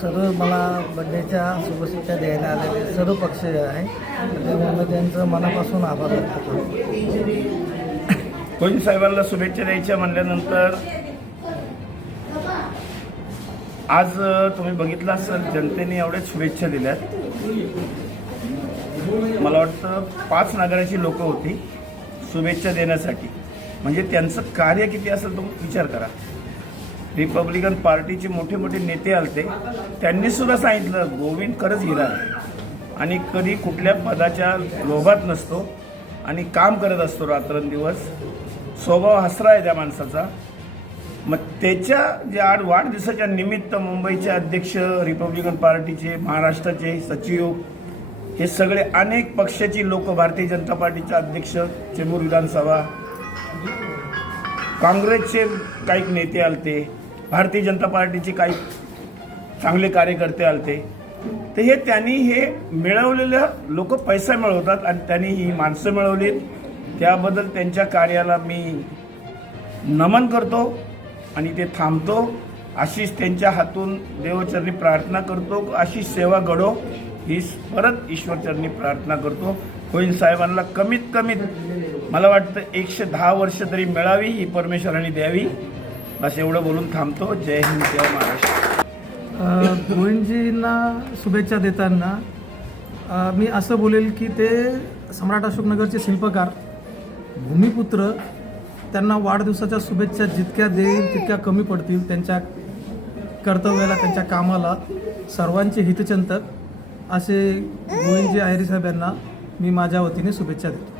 सर्व मला बड्डेच्या शुभेच्छा द्यायला आलेले सर्व पक्ष आहे त्यामुळे त्यांचं मनापासून आभार व्यक्त करतो. कोणी साहेबांना शुभेच्छा द्यायच्या म्हणल्यानंतर आज तुम्ही बघितलं असेल जनतेने एवढ्या शुभेच्छा दिल्यात. मला वाटतं 5 नगराची लोक होती शुभेच्छा देण्यासाठी. म्हणजे त्यांचं कार्य किती असेल तो विचार करा. रिपब्लिकन पार्टीचे मोठे मोठे नेते आलते, त्यांनी सुद्धा सांगितलं गोविंद खरंच हिरा आहे आणि कधी कुठल्या पदाच्या लोभात नसतो आणि काम करत असतो रात्रंदिवस. स्वभाव हसरा आहे त्या माणसाचा. मग त्याच्या ज्या वाढदिवसाच्या निमित्त मुंबईचे अध्यक्ष, रिपब्लिकन पार्टीचे, महाराष्ट्राचे सचिव, हे सगळे अनेक पक्षाची लोक, भारतीय जनता पार्टीचे अध्यक्ष, चेंबूर विधानसभा, काँग्रेसचे काही नेते आलते, भारतीय जनता पार्टीचे काही चांगले कार्यकर्ते आलते. तर हे त्यांनी हे मिळवलेलं, लोक पैसा मिळवतात आणि त्यांनी ही माणसं मिळवलीत. त्याबद्दल त्यांच्या कार्याला मी नमन करतो आणि ते थांबतो. अशीच त्यांच्या हातून देवचरणी प्रार्थना करतो, अशी सेवा घडो ही परत ईश्वरचरणी प्रार्थना करतो. कोविंद साहेबांना कमीत कमीत मला वाटतं 110 वर्ष तरी मिळावी ही परमेश्वराने द्यावी. बस एवढं बोलून थांबतो. जय हिंद, जय महाराष्ट्र. गोविंदजींना शुभेच्छा देताना मी असं बोलेल की ते सम्राट अशोकनगरचे शिल्पकार, भूमिपुत्र, त्यांना वाढदिवसाच्या शुभेच्छा जितक्या देईल तितक्या कमी पडतील. त्यांच्या कर्तव्याला, त्यांच्या कामाला सर्वांचे हितचिंतक असे गोविंदजी आहेरी साहेब यांना मी माझ्या वतीने शुभेच्छा देतो.